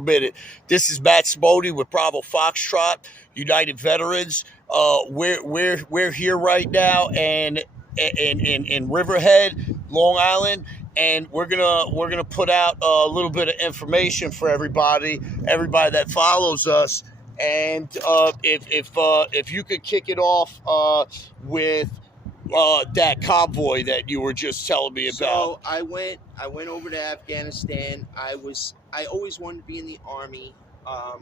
minute. This is Matt Smody with Bravo Foxtrot, United Veterans. We're here right now and in Riverhead, Long Island, and we're gonna put out a little bit of information for everybody that follows us. And if you could kick it off with that convoy that you were just telling me about. So I went over to Afghanistan. I always wanted to be in the army. I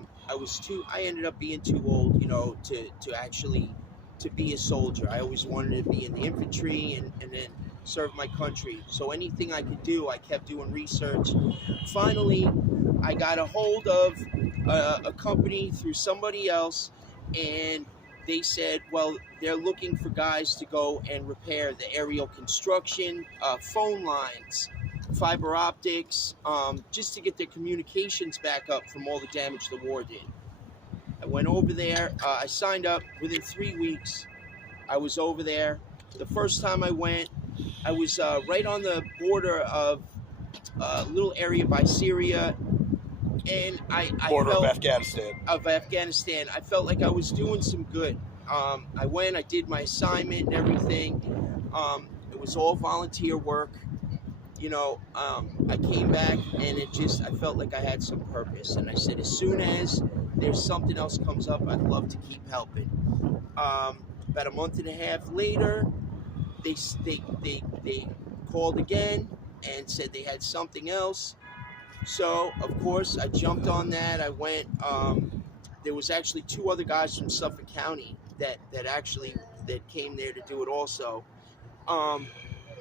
ended up being too old, to actually to be a soldier. I always wanted to be in the infantry and then serve my country. So anything I could do, I kept doing research. Finally, I got a hold of a company through somebody else, and they said, well, they're looking for guys to go and repair the aerial construction, phone lines, fiber optics, just to get their communications back up from all the damage the war did. I went over there. I signed up. Within 3 weeks, I was over there. The first time I went, I was right on the border of a little area by Syria, and I Border felt, of Afghanistan. I felt like I was doing some good. I went, I did my assignment and everything. It was all volunteer work. I came back and I felt like I had some purpose. And I said, as soon as there's something else comes up, I'd love to keep helping. About a month and a half later, they called again and said they had something else. So, of course, I jumped on that. I went. There was actually 2 other guys from Suffolk County that came there to do it also.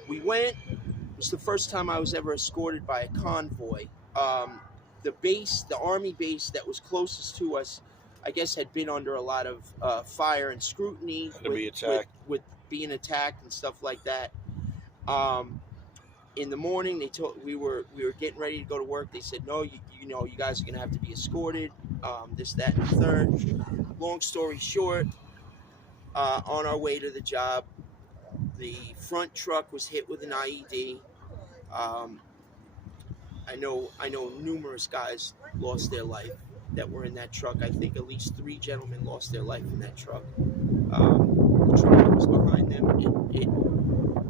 We went. It was the first time I was ever escorted by a convoy. The Army base that was closest to us, I guess, had been under a lot of fire and scrutiny with being attacked and stuff like that. In the morning, they told we were getting ready to go to work. They said, no, you guys are gonna have to be escorted. This, that, and the third. Long story short, on our way to the job, the front truck was hit with an IED. I know numerous guys lost their life that were in that truck. I think at least 3 gentlemen lost their life in that truck. The truck that was behind them,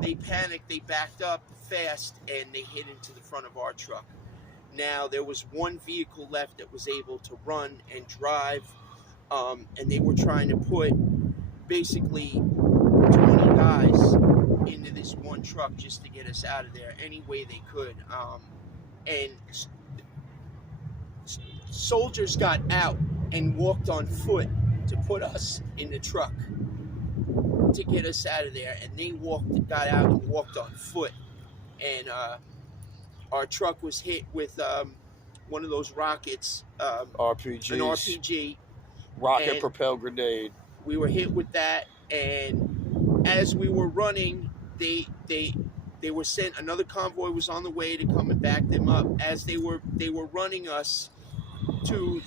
they panicked, they backed up fast, and they hit into the front of our truck. Now, there was 1 vehicle left that was able to run and drive, and they were trying to put basically 20 guys into this 1 truck just to get us out of there any way they could. And soldiers got out and walked on foot to put us in the truck to get us out of there, and they got out and walked on foot. And our truck was hit with one of those rockets, RPGs. an RPG. Rocket propelled grenade. We were hit with that, and as we were running, they were sent. Another convoy was on the way to come and back them up. As they were running us to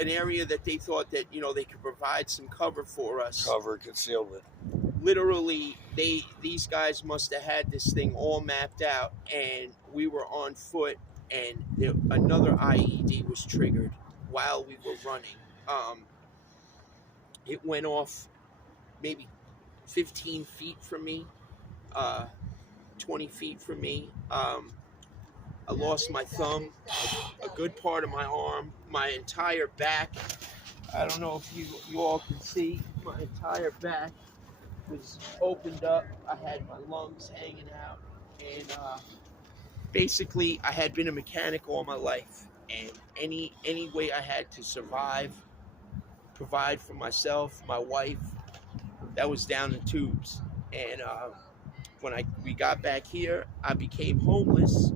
an area that they thought that they could provide some cover for us. Cover, concealment. Literally, these guys must have had this thing all mapped out, and we were on foot, and another IED was triggered while we were running. It went off maybe 15 feet from me, 20 feet from me. I lost my thumb, a good part of my arm, my entire back. I don't know if you all can see, my entire back was opened up. I had my lungs hanging out, and basically I had been a mechanic all my life, and any way I had to survive, provide for myself, my wife, that was down the tubes. And when we got back here, I became homeless.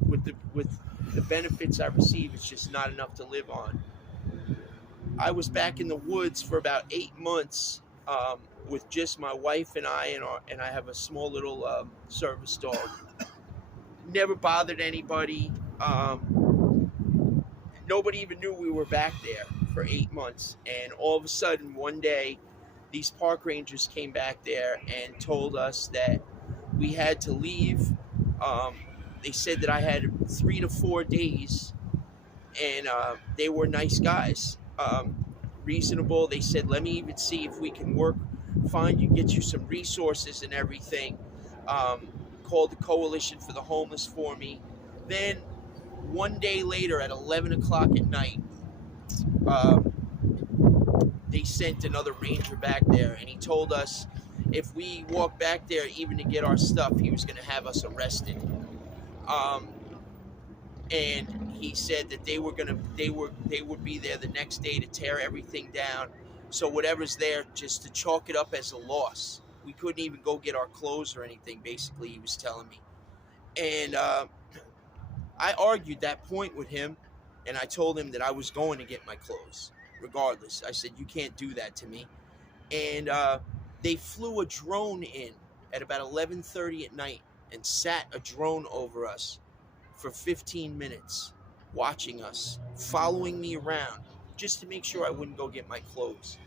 With the benefits I receive, it's just not enough to live on. I was back in the woods for about 8 months with just my wife and I, and I have a small little service dog. Never bothered anybody. Nobody even knew we were back there for 8 months. And all of a sudden, one day, these park rangers came back there and told us that we had to leave. They said that I had 3 to 4 days and they were nice guys, reasonable. They said, let me even see if we can get you some resources and everything. Um, Called the Coalition for the Homeless for me. Then one day later at 11 o'clock at night, um, they sent another ranger back there, and he told us if we walked back there even to get our stuff, he was going to have us arrested. Um, and he said that they would be there the next day to tear everything down. So whatever's there, just to chalk it up as a loss. We couldn't even go get our clothes or anything. Basically, he was telling me, and I argued that point with him, and I told him that I was going to get my clothes regardless. I said, you can't do that to me. And they flew a drone in at about 11:30 at night and sat a drone over us for 15 minutes, watching us, following me around, just to make sure I wouldn't go get my clothes.